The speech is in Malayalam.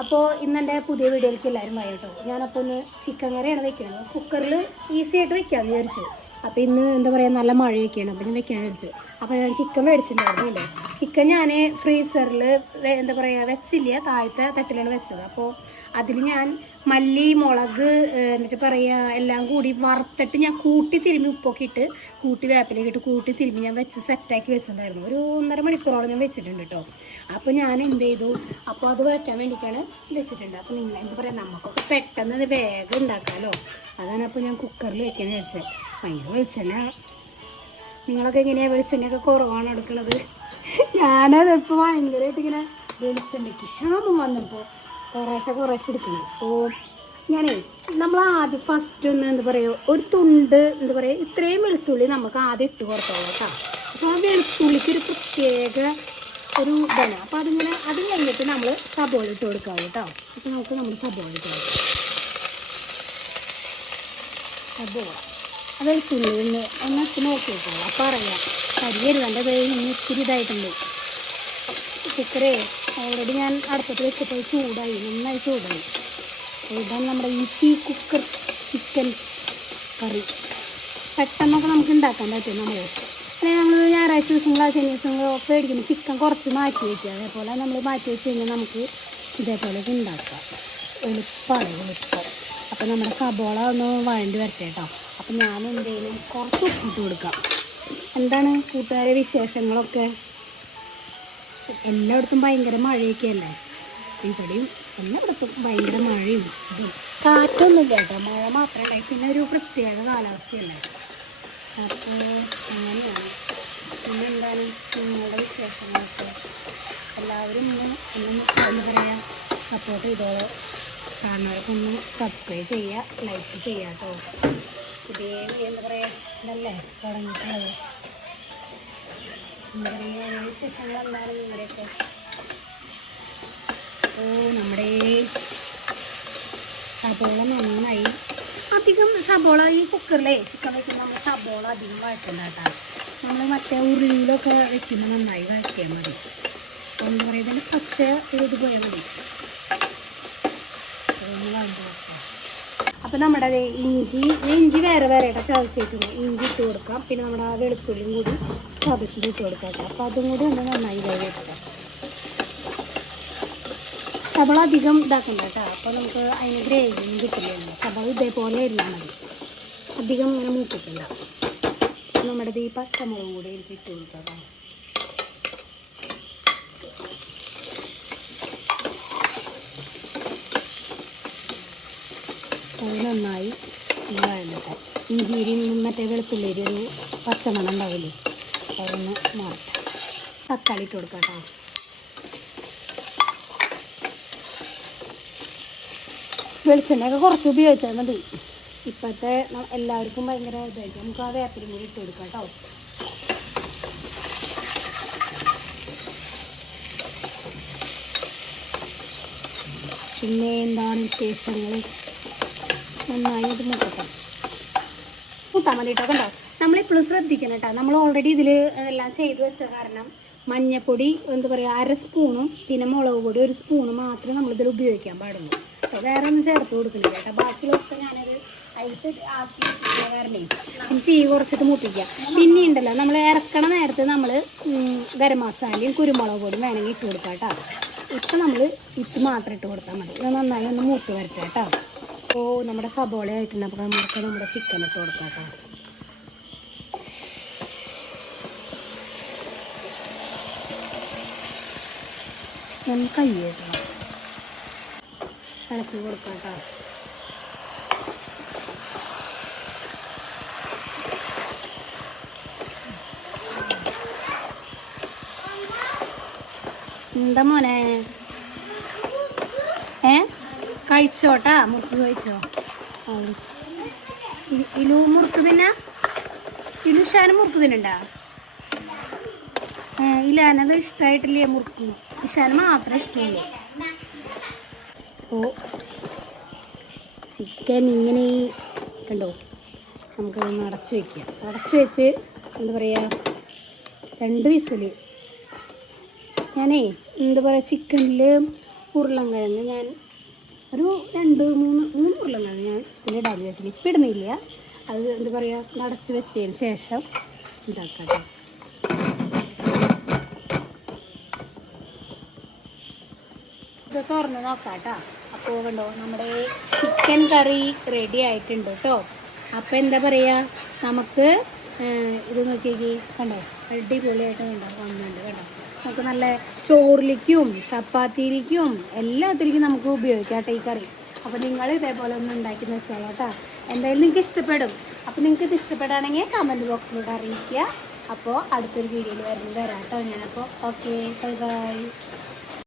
അപ്പോൾ ഇന്നെൻ്റെ പുതിയ വീഡിയോയിലേക്ക് എല്ലാവരും വായോ കേട്ടോ. ഞാനപ്പോൾ ഒന്ന് ചിക്കൻ കറിയാണ് വെക്കുന്നത്. കുക്കറിൽ ഈസി ആയിട്ട് വെക്കാമെന്ന് വിചാരിച്ചു. അപ്പോൾ ഇന്ന് എന്താ പറയുക, നല്ല മഴയൊക്കെയാണ്. അപ്പോൾ ഞാൻ വെക്കാൻ വിചാരിച്ചു. അപ്പോൾ ഞാൻ ചിക്കൻ മേടിച്ചിട്ടുണ്ടായിരുന്നില്ലേ. ചിക്കൻ ഞാൻ ഫ്രീസറിൽ എന്താ പറയുക വെച്ചില്ല, താഴത്തെ തട്ടിലാണ് വെച്ചത്. അപ്പോൾ അതിൽ ഞാൻ മല്ലി, മുളക്, എന്നിട്ട് പറയുക എല്ലാം കൂടി വറുത്തിട്ട് ഞാൻ കൂട്ടി തിരുമ്മി ഉപ്പൊക്കെ ഇട്ട് കൂട്ടി വേപ്പിലേക്ക് ഇട്ട് കൂട്ടി തിരുമ്മി ഞാൻ വെച്ച് സെറ്റാക്കി വെച്ചിട്ടുണ്ടായിരുന്നു. ഒരു 1.5 മണിക്കൂറോളം ഞാൻ വെച്ചിട്ടുണ്ട് കേട്ടോ. അപ്പോൾ ഞാൻ എന്ത് ചെയ്തു, അപ്പോൾ അത് വഴറ്റാൻ വേണ്ടിയിട്ടാണ് വെച്ചിട്ടുണ്ട്. അപ്പോൾ നിങ്ങൾ എന്താ പറയുക, നമുക്കൊക്കെ പെട്ടെന്ന് അത് വേഗം ഉണ്ടാക്കാമല്ലോ. അതാണ് അപ്പോൾ ഞാൻ കുക്കറിൽ വെക്കാൻ വെച്ചത്. ഭയങ്കര വെളിച്ചെണ്ണ. നിങ്ങളൊക്കെ എങ്ങനെയാണ് വെളിച്ചെണ്ണയൊക്കെ കുറവാണ് എടുക്കുന്നത്? ഞാനതിപ്പോൾ ഭയങ്കരമായിട്ട് ഇങ്ങനെ വെളിച്ചെണ്ണയ്ക്ക് ക്ഷാമം വന്നപ്പോൾ കുറേശ്ശെ എടുക്കണം. അപ്പോൾ ഞാനേ നമ്മൾ ആദ്യം ഫസ്റ്റ് ഒന്ന് എന്താ പറയുക, ഒരു തുണ്ട് എന്താ പറയുക ഇത്രയും വെളുത്തുള്ളി നമുക്ക് ആദ്യം ഇട്ട് കൊടുത്തോളാം കേട്ടോ. അപ്പോൾ ആ വെളുത്തുള്ളിക്ക് ഒരു പ്രത്യേക ഒരു ഇതാണ്. അപ്പോൾ അതിങ്ങനെ അത് കഴിഞ്ഞിട്ട് നമ്മൾ സബോള ഇട്ട് കൊടുക്കാം കേട്ടോ. അപ്പോൾ നമുക്ക് നമ്മൾ സബോള ഇട്ട് കൊടുക്കാം. സബോള വെളുത്തുള്ളി ഒന്ന് നോക്കി വെച്ചോളാം. അപ്പോൾ അറിയാം കരിയരുതൻ്റെ ഇനി ഇത്തിരി ഇതായിട്ടുണ്ട്. കുക്കറേ ഓൾറെഡി ഞാൻ അടുപ്പത്ത് വെച്ചപ്പോൾ ചൂടായി, നന്നായി ചൂടായി. ഇതാണ് നമ്മുടെ ഈസി കുക്കർ ചിക്കൻ കറി. പെട്ടെന്നൊക്കെ നമുക്ക് ഉണ്ടാക്കാൻ പറ്റും. അല്ലെങ്കിൽ നമ്മൾ ഞായറാഴ്ച ദിവസങ്ങളോ ശനി ദിവസങ്ങളോ ഒക്കെ മേടിക്കുമ്പോൾ ചിക്കൻ കുറച്ച് മാറ്റി വയ്ക്കുക. അതേപോലെ നമ്മൾ മാറ്റി വെച്ച് കഴിഞ്ഞാൽ നമുക്ക് ഇതേപോലെയൊക്കെ ഉണ്ടാക്കാം. എളുപ്പമാണ്, എളുപ്പം. അപ്പോൾ നമ്മുടെ സബോള ഒന്ന് വഴണ്ടി വരട്ടെ കേട്ടോ. അപ്പോൾ ഞാൻ എന്തെങ്കിലും കുറച്ച് ഉപ്പിട്ട് കൊടുക്കാം. എന്താണ് കൂട്ടുകാരെ വിശേഷങ്ങളൊക്കെ? എല്ലായിടത്തും ഭയങ്കര മഴയൊക്കെയല്ലേ. ഇവിടെയും എല്ലായിടത്തും ഭയങ്കര മഴയും ഇതും കാറ്റൊന്നുമില്ല കേട്ടോ. മഴ മാത്രമേ ഉണ്ടായി. പിന്നെ ഒരു പ്രത്യേക കാലാവസ്ഥയല്ലേ. അപ്പോൾ അങ്ങനെയാണ്. പിന്നെ എന്താണ് നിങ്ങളുടെ വിശേഷങ്ങളൊക്കെ? എല്ലാവരും എന്താ പറയുക, സപ്പോർട്ട് ചെയ്തോളൂ. കാണുന്നവർക്ക് ഒന്ന് സബ്സ്ക്രൈബ് ചെയ്യുക, ലൈക്ക് ചെയ്യുക കേട്ടോ. പുതിയ എന്താ പറയുക ഇതല്ലേ തുടങ്ങിയിട്ടുള്ളത്. എന്താ പറയുക വിശേഷങ്ങൾ എന്താണ് നിങ്ങളുടെയൊക്കെ? നമ്മുടെ സബോള നന്നായി അധികം സബോള ഈ കുക്കറിലെ ചിക്കൻ വയ്ക്കുമ്പോൾ നമ്മൾ സബോള അധികം വഴറ്റണ്ട കേട്ടോ. നമ്മൾ മറ്റേ ഉരുളിയിലൊക്കെ വെക്കുമ്പോൾ നന്നായി വഴറ്റിയാൽ മതി. എന്താ പറയുക ഇതിൻ്റെ പച്ച ഇത് പോയാൽ മതി. അതൊന്ന് വഴറ്റി വെക്കാം. അപ്പോൾ നമ്മുടെ ഇഞ്ചി വേറെ ആയിട്ട് ചതച്ച് വെച്ചിട്ടുണ്ട്. ഇഞ്ചി ഇട്ട് കൊടുക്കാം. പിന്നെ നമ്മുടെ ആ വെളുത്തുള്ളിയും കൂടി ചതച്ചിട്ട് ഇട്ട് കൊടുക്കാം കേട്ടോ. അപ്പോൾ അതും കൂടി ഒന്ന് നന്നായി വെക്കാം. സബോള അധികം ഇതാക്കണ്ട കേട്ടോ. അപ്പോൾ നമുക്ക് അതിന് ഗ്രേവി ഒന്നും കിട്ടില്ല. സബോള ഇതേപോലെ ഇരുന്നാൽ മതി, അധികം ഇങ്ങനെ മൂപ്പിക്കണ്ട. നമ്മുടെ ഈ പച്ചമുളകും കൂടി എനിക്ക് ഇട്ട് കൊടുക്കാം. അത് നന്നായി വഴങ്ങട്ടെ. ഇഞ്ചിരി മറ്റേ വെളുത്തുള്ളി ഒരു പച്ചമണം ഉണ്ടാവില്ലേ, അതൊന്ന് മാറട്ടെ. തക്കാളി ഇട്ട് കൊടുക്കാം കേട്ടോ. വെളിച്ചെണ്ണയൊക്കെ കുറച്ച് ഉപയോഗിച്ചാൽ മതി. ഇപ്പോഴത്തെ എല്ലാവർക്കും ഭയങ്കര ഇതായിരിക്കും. നമുക്ക് ആ വേപ്പിലും കൂടി ഇട്ട് കൊടുക്കാം കേട്ടോ. പിന്നെ എന്താണ് വിശേഷങ്ങൾ? നന്നായി ഇത് കൂട്ടാൻ മതി കേട്ടോ. കണ്ടോ, നമ്മളിപ്പോഴും ശ്രദ്ധിക്കണം കേട്ടോ. നമ്മൾ ഓൾറെഡി ഇതിൽ എല്ലാം ചെയ്ത് വെച്ച കാരണം മഞ്ഞൾപ്പൊടി എന്താ പറയുക 1/2 സ്പൂണും പിന്നെ മുളക് പൊടി 1 സ്പൂണും മാത്രമേ നമ്മളിതിൽ ഉപയോഗിക്കാൻ പാടുള്ളൂ. വേറെ ഒന്നും ചേർത്ത് കൊടുക്കുന്നില്ല കേട്ടോ. ബാക്കിയുള്ളതൊക്കെ ഞാനത് ഐസ് ആക്കി കാരണേ തീ കുറച്ചിട്ട് മൂപ്പിക്കുക. പിന്നെ ഉണ്ടല്ലോ നമ്മൾ ഇറക്കണ നേരത്ത് നമ്മൾ ഗരം മസാലയും കുരുമുളക് പൊടിയും വേണമെങ്കിൽ ഇട്ട് കൊടുക്കാം കേട്ടോ. ഇപ്പം നമ്മൾ ഇത് മാത്രം ഇട്ട് കൊടുത്താൽ മതി. ഇത് നന്നായി ഒന്ന് മൂത്ത് വരട്ടെ കേട്ടോ. അപ്പോൾ നമ്മുടെ സബോള ആയിട്ടുണ്ട്. അപ്പോൾ നമുക്ക് നമ്മുടെ ചിക്കൻ ഇട്ട് കൊടുക്കാം കേട്ടോ. ഞാൻ കൈ കേട്ടോ ഇളക്കി കൊടുക്കാം കേട്ടോ. എന്താ മോനെ കഴിച്ചോട്ടാ, മുറുക്ക് കഴിച്ചോ. ഇലു മുറുക്ക് തിന്നാ? ഇലുഷാന് മുറുക്ക് തിന്നണ്ടാ? ഇലാനത് ഇഷ്ടമായിട്ടില്ലേ മുറുക്ക്? ഇഷാന് മാത്രമേ ഇഷ്ടമുള്ളൂ. അപ്പോൾ ചിക്കൻ ഇങ്ങനെ കണ്ടോ, നമുക്കതൊന്ന് അടച്ചു വയ്ക്കാം. അടച്ചു വെച്ച് എന്താ പറയുക 2 വിസിൽ. ഞാനേ എന്താ പറയുക ചിക്കനിൽ ഉരുളൻകിഴങ്ങ് ഞാൻ ഒരു 2-3 ഉരുളൻകിഴങ്ങ് ഞാൻ പിന്നെ ഇടാൻ വെച്ചില്ല, ഇപ്പം ഇടുന്നില്ല. അത് എന്താ പറയുക, നടച്ച് വെച്ചതിന് ശേഷം ഉണ്ടാക്കാം കേട്ടോ. ഇത് തുറന്ന് നോക്കാം കേട്ടോ. അപ്പോൾ കണ്ടോ നമ്മുടെ ചിക്കൻ കറി റെഡി ആയിട്ടുണ്ട് കേട്ടോ. അപ്പോൾ എന്താ പറയുക, നമുക്ക് ഇത് നോക്കിയേക്ക് കണ്ടോ, അടിപൊളിയായിട്ട് വന്നിട്ടുണ്ട് കേട്ടോ. നമുക്ക് നല്ല ചോറിലേക്കും ചപ്പാത്തിയിലേക്കും എല്ലാത്തിലേക്കും നമുക്ക് ഉപയോഗിക്കാം കേട്ടോ ഈ കറി. അപ്പോൾ നിങ്ങൾ ഇതേപോലെ ഒന്ന് ഉണ്ടാക്കി നോക്കിയാലോ കേട്ടോ. എന്തായാലും നിങ്ങൾക്ക് ഇഷ്ടപ്പെടും. അപ്പോൾ നിങ്ങൾക്ക് ഇത് ഇഷ്ടപ്പെടുകയാണെങ്കിൽ കമൻറ്റ് ബോക്സിലൂടെ അറിയിക്കുക. അപ്പോൾ അടുത്തൊരു വീഡിയോയിൽ വരാം കേട്ടോ ഞാനപ്പോൾ. Okay, bye bye.